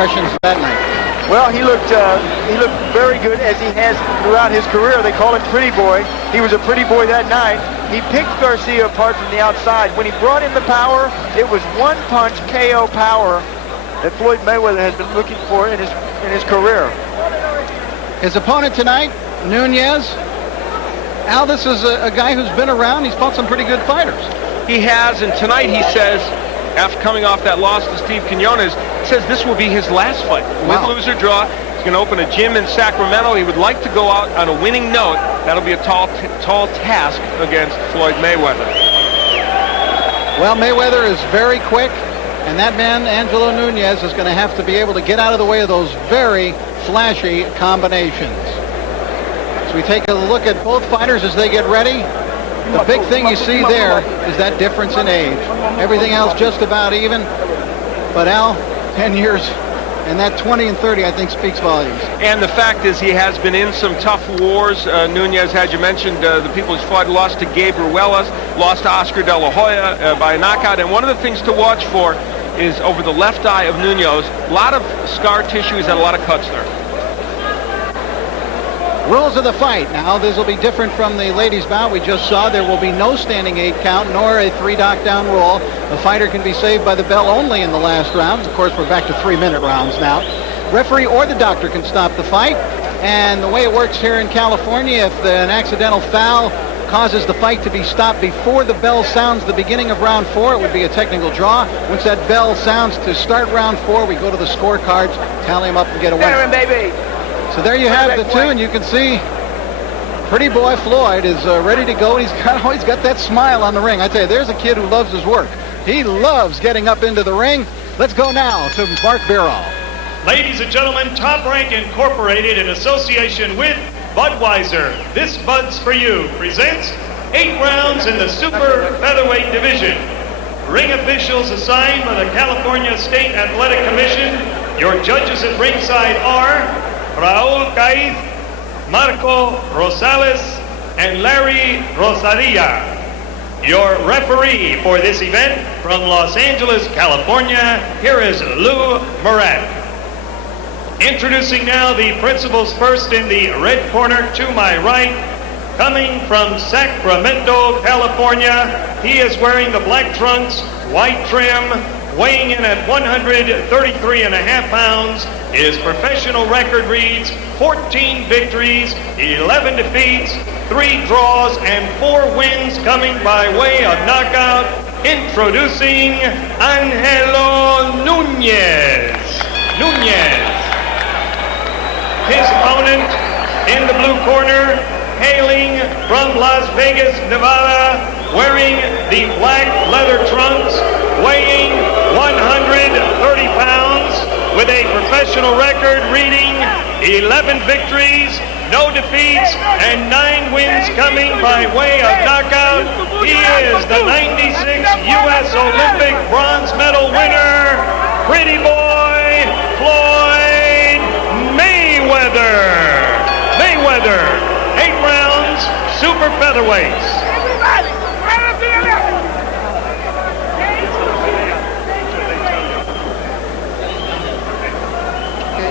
impressions that night? Well, he looked very good, as he has throughout his career. They call him Pretty Boy. He was a pretty boy that night. He picked Garcia apart from the outside. When he brought in the power, it was one-punch KO power that Floyd Mayweather has been looking for in his career. His opponent tonight, Nunez. Al, this is a guy who's been around. He's fought some pretty good fighters. He has, and tonight he says, after coming off that loss to Steve Quinones, says this will be his last fight. Wow. Win, lose, or draw. He's going to open a gym in Sacramento. He would like to go out on a winning note. That'll be a tall task against Floyd Mayweather. Well, Mayweather is very quick, and that man, Angelo Nunez, is going to have to be able to get out of the way of those very flashy combinations. As we take a look at both fighters as they get ready, the big thing you see there is that difference in age. Everything else just about even. But Al, 10 years, and that 20 and 30, I think, speaks volumes. And the fact is, he has been in some tough wars. Nunez, as you mentioned, the people he's fought, lost to Gabe Ruelas, lost to Oscar De La Hoya by a knockout. And one of the things to watch for is over the left eye of Nunez. A lot of scar tissue. He's had a lot of cuts there. Rules of the fight. Now, this will be different from the ladies' bout we just saw. There will be no standing 8 count, nor a 3 knockdown rule. The fighter can be saved by the bell only in the last round. Of course, we're back to 3-minute rounds now. Referee or the doctor can stop the fight. And the way it works here in California, if an accidental foul causes the fight to be stopped before the bell sounds the beginning of round 4, it would be a technical draw. Once that bell sounds to start round 4, we go to the scorecards, tally them up, and get a winner. Baby. So there you have the two, and you can see Pretty Boy Floyd is ready to go. He's always got that smile on the ring. I tell you, there's a kid who loves his work. He loves getting up into the ring. Let's go now to Mark Birol. Ladies and gentlemen, Top Rank Incorporated, in association with Budweiser, This Bud's For You, presents 8 rounds in the super featherweight division. Ring officials assigned by the California State Athletic Commission. Your judges at ringside are Raul Caiz, Marco Rosales, and Larry Rosaria. Your referee for this event from Los Angeles, California, here is Lou Murat. Introducing now the principals first in the red corner to my right. Coming from Sacramento, California, he is wearing the black trunks, white trim, weighing in at 133.5 pounds. His professional record reads 14 victories, 11 defeats, 3 draws, and 4 wins coming by way of knockout. Introducing Angelo Nunez. His opponent in the blue corner, hailing from Las Vegas, Nevada, wearing the black leather trunks, weighing 130 pounds, with a professional record reading 11 victories, no defeats, and 9 wins coming by way of knockout. He is the 96 U.S. Olympic bronze medal winner, Pretty Boy Floyd Mayweather. 8 rounds, super featherweights.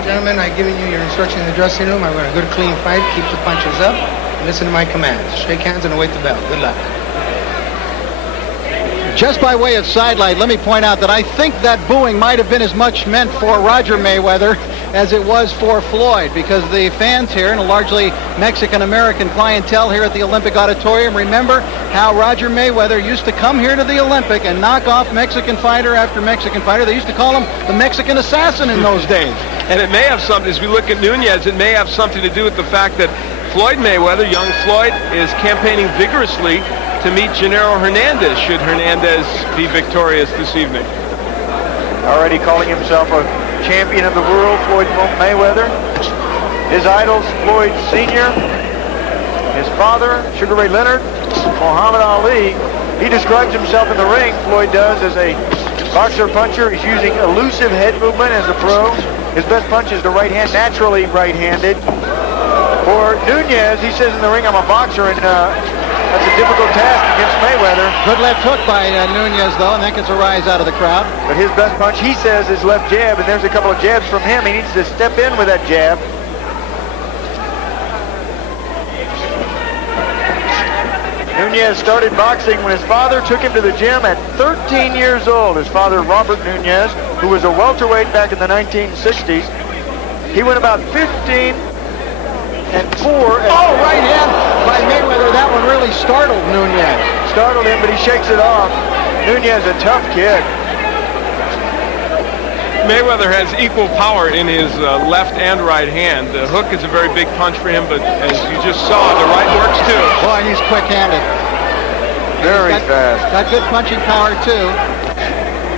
Gentlemen, I've given you your instruction in the dressing room. I want a good, clean fight. Keep the punches up and listen to my commands. Shake hands and await the bell. Good luck. Just by way of sidelight, let me point out that I think that booing might have been as much meant for Roger Mayweather as it was for Floyd, because the fans here, and a largely Mexican-American clientele here at the Olympic Auditorium, remember how Roger Mayweather used to come here to the Olympic and knock off Mexican fighter after Mexican fighter. They used to call him the Mexican assassin in those days. And it may have something, as we look at Nunez, it may have something to do with the fact that Floyd Mayweather, young Floyd, is campaigning vigorously to meet Gennaro Hernandez, should Hernandez be victorious this evening. Already calling himself a champion of the world, Floyd Mayweather. His idols, Floyd Sr., his father, Sugar Ray Leonard, Muhammad Ali. He describes himself in the ring, Floyd does, as a boxer-puncher. He's using elusive head movement as a pro. His best punch is the right hand, naturally right-handed. For Nunez, he says in the ring, I'm a boxer, and That's a difficult task against Mayweather. Good left hook by Nunez, though, and that gets a rise out of the crowd. But his best punch, he says, is left jab, and there's a couple of jabs from him. He needs to step in with that jab. Nunez started boxing when his father took him to the gym at 13 years old. His father, Robert Nunez, who was a welterweight back in the 1960s. He went about 15-4. Oh, right hand by Mayweather. That one really startled Nunez. Startled him, but he shakes it off. Nunez, a tough kid. Mayweather has equal power in his left and right hand. The hook is a very big punch for him, but as you just saw, the right works too. Boy, he's quick-handed. Very fast. Got good punching power, too.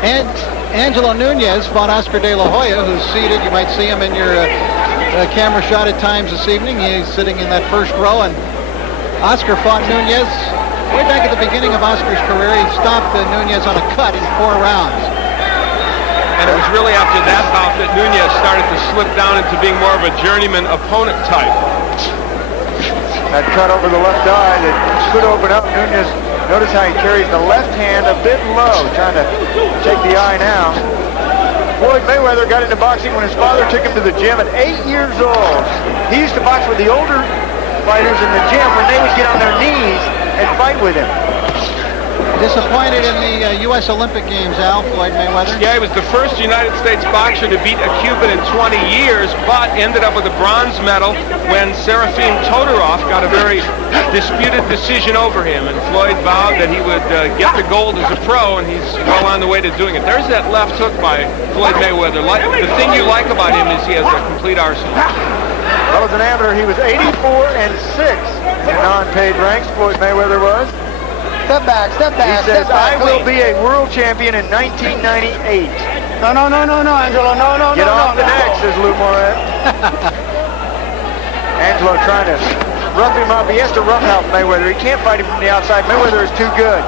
And Angelo Nunez fought Oscar De La Hoya, who's seated. You might see him in your camera shot at times this evening. He's sitting in that first row, and Oscar fought Nunez way back at the beginning of Oscar's career. He stopped Nunez on a cut in 4 rounds. And it was really after that bout that Nunez started to slip down into being more of a journeyman opponent type. That cut over the left eye that could open up. Nunez, notice how he carries the left hand a bit low, trying to take the eye now. Floyd Mayweather got into boxing when his father took him to the gym at 8 years old. He used to box with the older fighters in the gym when they would get on their knees and fight with him. Disappointed in the U.S. Olympic Games, Al, Floyd Mayweather. Yeah, he was the first United States boxer to beat a Cuban in 20 years, but ended up with a bronze medal when Serafim Todorov got a very disputed decision over him. And Floyd vowed that he would get the gold as a pro, and he's well on the way to doing it. There's that left hook by Floyd Mayweather. The thing you like about him is he has a complete arsenal. Well, as an amateur, he was 84-6 in non-paid ranks. Floyd Mayweather was. Step back, step back. He says, step back, I will be a world champion in 1998. No, Angelo, no. Get off the neck, says Lou Moret. Angelo trying to rough him up. He has to roughhouse Mayweather. He can't fight him from the outside. Mayweather is too good.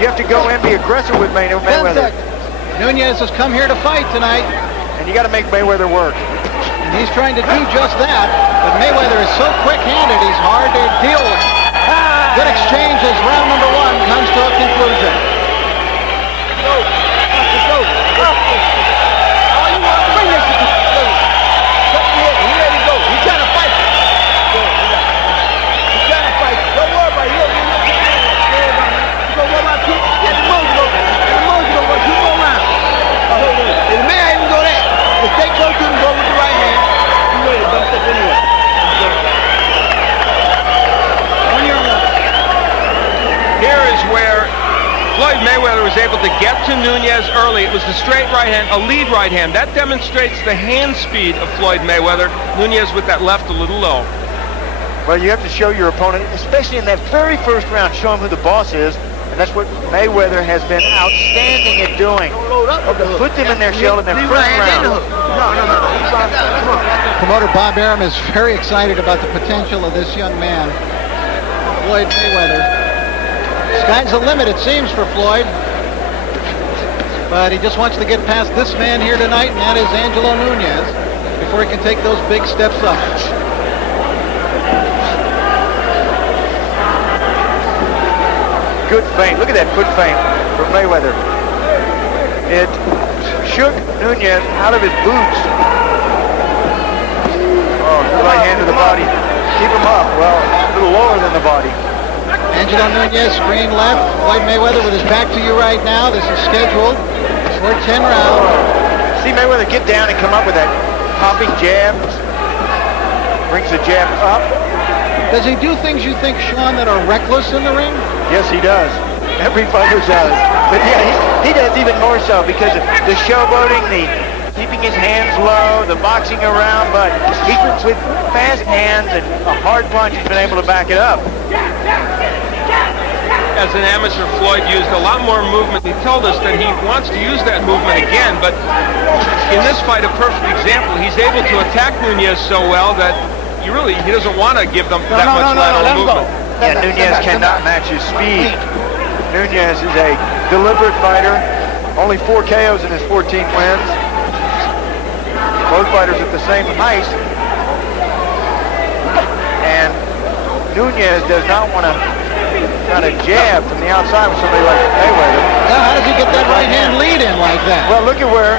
You have to go in, be aggressive with Mayweather. Nunez has come here to fight tonight. And you got to make Mayweather work. And he's trying to do just that. But Mayweather is so quick-handed, he's hard to deal with. Good exchange as round number 1 comes to a conclusion. Here is where Floyd Mayweather was able to get to Nunez early. It was the straight right hand, a lead right hand. That demonstrates the hand speed of Floyd Mayweather. Nunez with that left a little low. Well, you have to show your opponent, especially in that very first round, show him who the boss is. And that's what Mayweather has been outstanding at doing. Put them in their shell in their first round. Promoter Bob Arum is very excited about the potential of this young man, Floyd Mayweather. Sky's the limit, it seems, for Floyd. But he just wants to get past this man here tonight, and that is Angelo Nunez, before he can take those big steps up. Good feint. Look at that foot feint from Mayweather. It shook Nunez out of his boots. Oh, good right hand to the body. Keep him up. Well, a little lower than the body. Angelo Nunez, screen left. Floyd Mayweather with his back to you right now. This is scheduled for 10 rounds. See Mayweather get down and come up with that popping jab. Brings the jab up. Does he do things you think, Sean, that are reckless in the ring? Yes, he does. Every fighter does. But yeah, he does even more so because of the showboating, the keeping his hands low, the boxing around, but he with fast hands and a hard punch, he's been able to back it up. As an amateur, Floyd used a lot more movement. He told us that he wants to use that movement again, but in this fight, a perfect example. He's able to attack Nunez so well that he doesn't want to give them that much lateral movement. Yeah, Nunez cannot match his speed. Nunez is a deliberate fighter. Only 4 KOs in his 14 wins. Both fighters at the same height. And Nunez does not want to kind of jab from the outside with somebody like Mayweather. Now, how does he get that right hand lead in like that? Well, look at where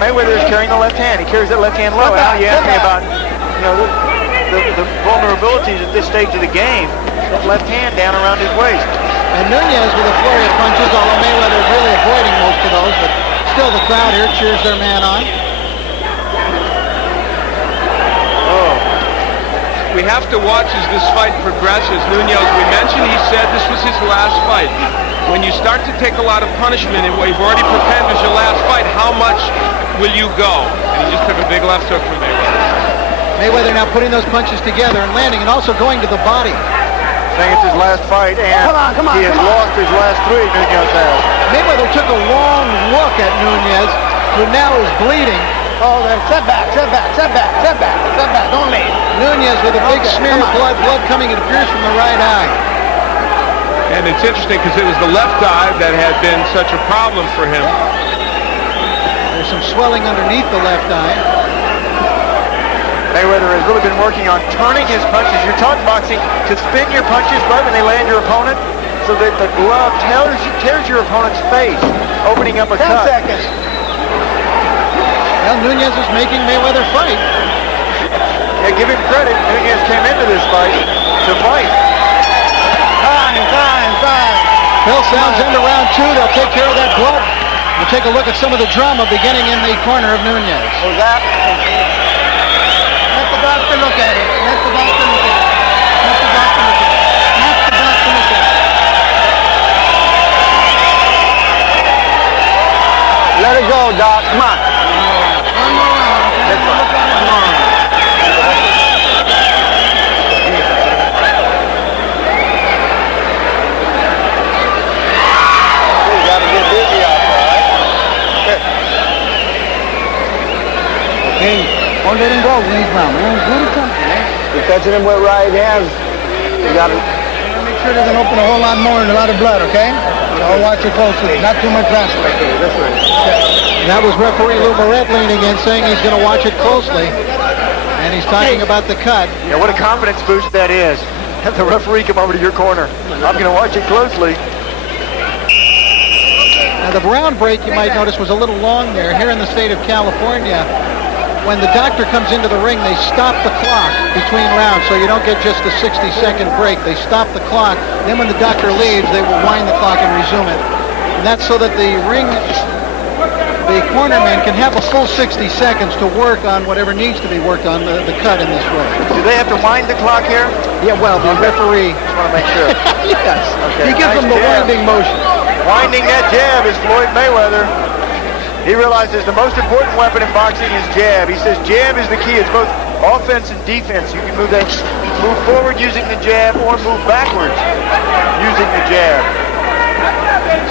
Mayweather is carrying the left hand. He carries that left hand low. Now you ask me about, you know, the vulnerabilities at this stage of the game. That left hand down around his waist. And Nunez with a flurry of punches, although Mayweather really avoiding most of those, but still the crowd here cheers their man on. We have to watch as this fight progresses. Nunez, we mentioned, he said this was his last fight. When you start to take a lot of punishment and what you've already pretended is your last fight, how much will you go? And he just took a big left hook from Mayweather. Mayweather now putting those punches together and landing, and also going to the body. Saying it's his last fight, and he has lost his last 3, Nunez has. Mayweather took a long look at Nunez, who now is bleeding. Oh, then setback. Don't leave. Nunez with a big smear of blood coming, it appears, from the right eye. And it's interesting because it was the left eye that had been such a problem for him. There's some swelling underneath the left eye. Mayweather has really been working on turning his punches. You're taught in boxing to spin your punches right when they land your opponent, so that the glove tears your opponent's face, opening up a cut. 10 seconds. Well, Nunez is making Mayweather fight. Yeah, give him credit. Nunez came into this fight to fight. Time. Bell sounds into round 2. They'll take care of that blood. We'll take a look at some of the drama beginning in the corner of Nunez. Was that? Let the doctor look at it. Let it go, Doc. Come on. One more round. Let's look at it. You got to get busy out there, right? Okay. Don't let him go. Win round, man. Do something, man. You're touching him with right hands. You got to make sure it doesn't open a whole lot more and a lot of blood, okay? So watch it closely. Not too much transfer. This way. That was referee Lou Moret leaning in, saying he's going to watch it closely. And he's talking about the cut. Yeah, what a confidence boost that is. Have the referee come over to your corner. I'm going to watch it closely. Now, the round break, you might notice, was a little long there. Here in the state of California, when the doctor comes into the ring, they stop the clock between rounds, so you don't get just a 60-second break. They stop the clock. Then when the doctor leaves, they will wind the clock and resume it. And that's so that the cornerman can have a full 60 seconds to work on whatever needs to be worked on, the cut in this way. Do they have to wind the clock here? Yeah, well, the referee... Just want to make sure. Yes. Okay, He gives them the jab. winding motion. Winding that jab is Floyd Mayweather. He realizes the most important weapon in boxing is jab. He says jab is the key. It's both offense and defense. You can move forward using the jab or move backwards using the jab.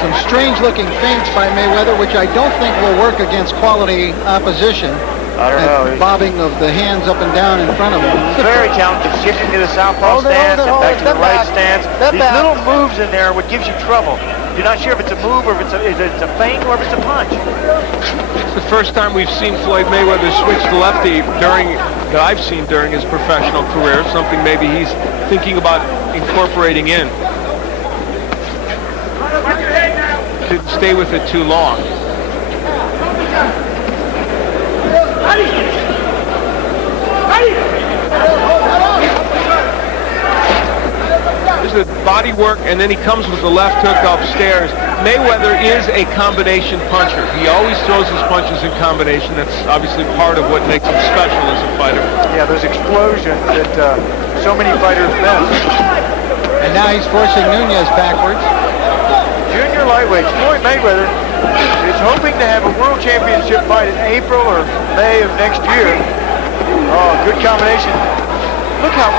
Some strange-looking feints by Mayweather, which I don't think will work against quality opposition. I don't know. Bobbing of the hands up and down in front of him. Very talented, shifting to the southpaw stance and back to the right stance. These little moves in there are what gives you trouble. You're not sure if it's a move or if it's a feint or if it's a punch. It's the first time we've seen Floyd Mayweather switch to lefty that I've seen during his professional career, something maybe he's thinking about incorporating in. Didn't stay with it too long. There's the body work, and then he comes with the left hook upstairs. Mayweather is a combination puncher. He always throws his punches in combination. That's obviously part of what makes him special as a fighter. Yeah, those explosions that so many fighters miss. And now he's forcing Nunez backwards. Junior lightweights, Floyd Mayweather is hoping to have a world championship fight in April or May of next year. Oh, good combination. Look how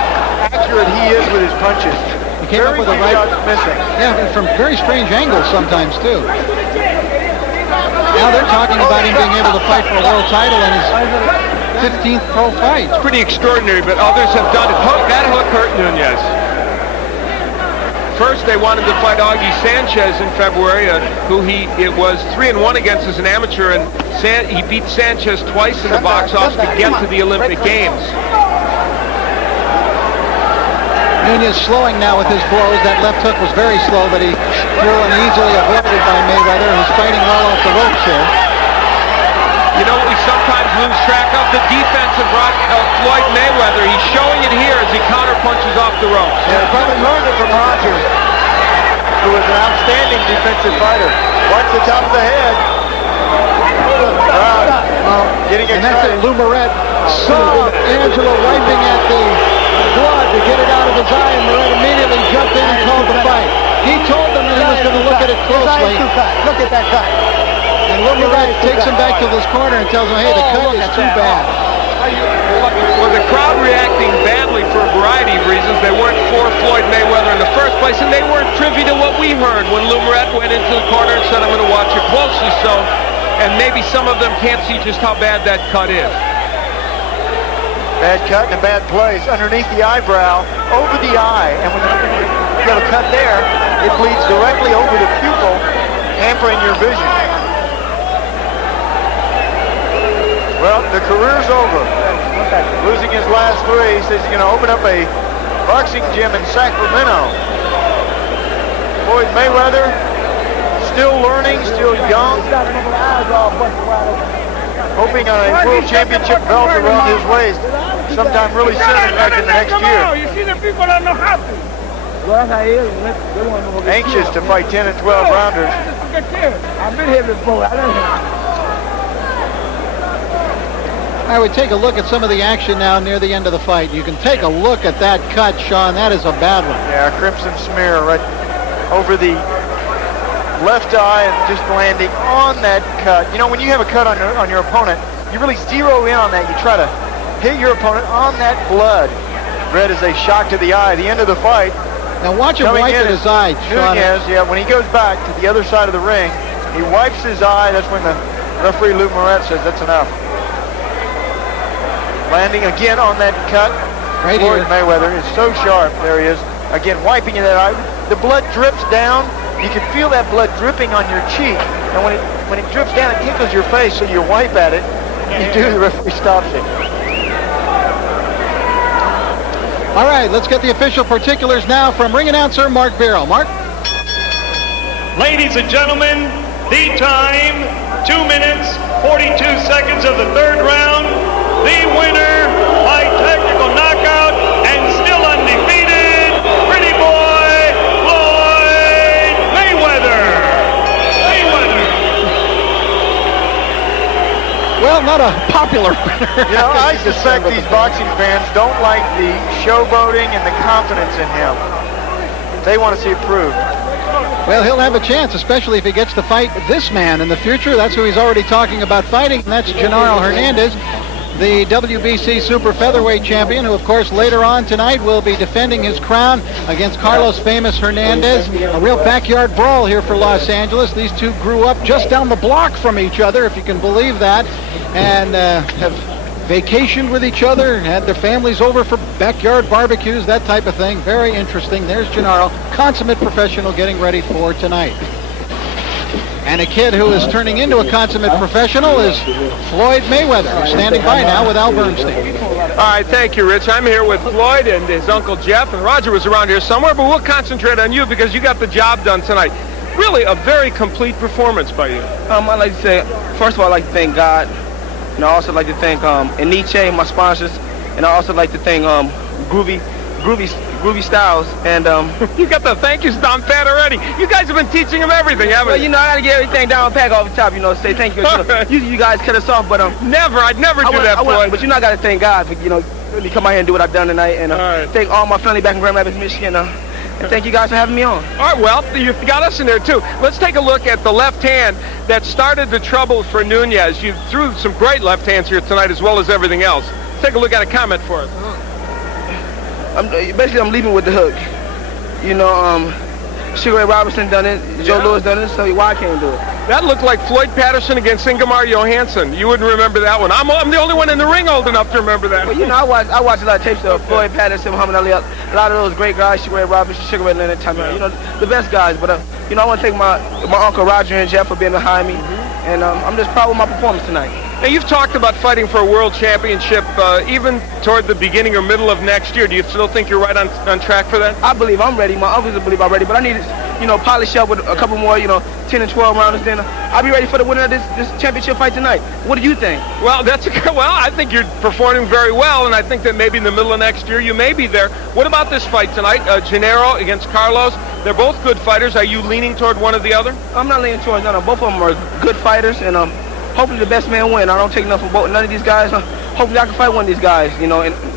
accurate he is with his punches. He came up with a right shots missing. Yeah, from very strange angles sometimes too. Now they're talking about him being able to fight for a world title in his 15th pro fight. It's pretty extraordinary, but others have done it. That hook hurt Nunez. First, they wanted to fight Augie Sanchez in February, who it was 3-1 against as an amateur, and he beat Sanchez twice in the box office to get to the Olympic Games. Nunez slowing now with his blows. That left hook was very slow, but he threw and easily avoided by Mayweather, who's fighting well off the ropes here. You know what we sometimes lose track of? The defense of Floyd Mayweather. He's showing it here as he counterpunches off the ropes. Yeah, he probably learned it from Roger, who was an outstanding defensive fighter. Watch the top of the head. Getting And that's excited. it. Lou Moret saw Angelo wiping at the blood to get it out of his eye, and Moret immediately jumped in and called the fight. He told them that he was going to look at it closely. Look at that cut. And Lou Moret takes him back to this corner and tells him, hey, the cut is too bad. Well, the crowd reacting badly for a variety of reasons. They weren't for Floyd Mayweather in the first place, and they weren't privy to what we heard when Lou Moret went into the corner and said, I'm going to watch it closely. So, and maybe some of them can't see just how bad that cut is. Bad cut in a bad place, underneath the eyebrow, over the eye. And when you got a cut there, it bleeds directly over the pupil, hampering your vision. Well, the career's over. Losing his last three, he says he's going to open up a boxing gym in Sacramento. Floyd Mayweather, still learning, still young, hoping on a world championship belt around his waist sometime really soon, in fact, in the next year. You see the people don't know how to. Anxious to fight 10 and 12 rounders. I've been here before. I would take a look at some of the action now near the end of the fight. You can take a look at that cut, Sean. That is a bad one. Yeah, crimson smear right over the left eye and just landing on that cut. You know, when you have a cut on your opponent, you really zero in on that. You try to hit your opponent on that blood. Red is a shock to the eye. The end of the fight. Now watch him wipe at his eye, Sean. Nunez, yeah, when he goes back to the other side of the ring, he wipes his eye. That's when the referee Lou Moret says that's enough. Landing again on that cut. Right Floyd here. Mayweather is so sharp. There he is. Again, wiping in that eye. The blood drips down. You can feel that blood dripping on your cheek. And when it drips down, it tickles your face, so you wipe at it. You do, the referee stops it. All right, let's get the official particulars now from ring announcer Mark Barrow. Mark? Ladies and gentlemen, the time, 2 minutes, 42 seconds of the third round. The winner by technical knockout and still undefeated, pretty boy, Floyd Mayweather. Well, not a popular winner. You know, I suspect these boxing fans don't like the showboating and the confidence in him. They want to see it proved. Well, he'll have a chance, especially if he gets to fight this man in the future. That's who he's already talking about fighting, and that's Genaro Hernandez, the WBC Super Featherweight champion, who, of course, later on tonight will be defending his crown against Carlos Famous Hernandez. A real backyard brawl here for Los Angeles. These two grew up just down the block from each other, if you can believe that, and have vacationed with each other, had their families over for backyard barbecues, that type of thing. Very interesting. There's Genaro, consummate professional, getting ready for tonight. And a kid who is turning into a consummate professional is Floyd Mayweather, who's standing by now with Al Bernstein. All right, thank you, Rich. I'm here with Floyd and his uncle Jeff, and Roger was around here somewhere, but we'll concentrate on you because you got the job done tonight. Really a very complete performance by you. I'd like to say, first of all, I'd like to thank God. And I also like to thank Aniche, my sponsors. And I also like to thank Groovy Styles. And You got the thank yous down pat already. You guys have been teaching him everything, haven't well, you? you know, I gotta get everything down pack off the top, you know, say thank you. You guys cut us off, but Never, I'd never do that, Floyd. but you know, I gotta thank God for, you know, really come out here and do what I've done tonight. And thank all my family back in Grand Rapids, Michigan. And thank you guys for having me on. All right, well, you got us in there, too. Let's take a look at the left hand that started the trouble for Nunez. You threw some great left hands here tonight as well as everything else. Take a look at a comment for us. I'm leaving with the hook. You know, Sugar Ray Robinson done it, Joe Louis done it, so why I can't do it? That looked like Floyd Patterson against Ingemar Johansson. You wouldn't remember that one. I'm the only one in the ring old enough to remember that. Well, you know, I watch a lot of tapes of Floyd Patterson, Muhammad Ali, a lot of those great guys, Sugar Ray Robinson, Sugar Ray Leonard, you know, the best guys. But, you know, I want to thank my uncle Roger and Jeff for being behind me. And I'm just proud of my performance tonight. Now, you've talked about fighting for a world championship even toward the beginning or middle of next year. Do you still think you're right on track for that? I believe I'm ready. My others believe I'm ready, but I need to, polish up with a couple more, 10 and 12 rounds. Then I'll be ready for the winner of this championship fight tonight. What do you think? Well, I think you're performing very well, and I think that maybe in the middle of next year you may be there. What about this fight tonight? Gennaro against Carlos. They're both good fighters. Are you leaning toward one or the other? I'm not leaning towards none of them. Both of them are good fighters, and hopefully the best man win. I don't take nothing from none of these guys. Hopefully I can fight one of these guys,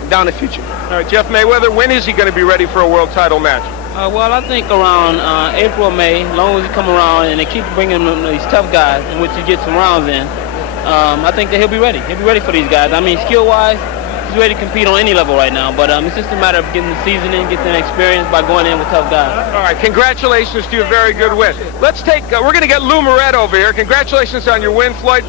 down the future. All right, Jeff Mayweather, when is he going to be ready for a world title match? Well, I think around April or May, as long as he come around and they keep bringing him these tough guys in which he gets some rounds in, I think that he'll be ready. He'll be ready for these guys. I mean, skill-wise, he's ready to compete on any level right now. But it's just a matter of getting the seasoning, getting the experience by going in with tough guys. All right, congratulations to your very good win. Let's take, we're going to get Lou Moret over here. Congratulations on your win, Floyd.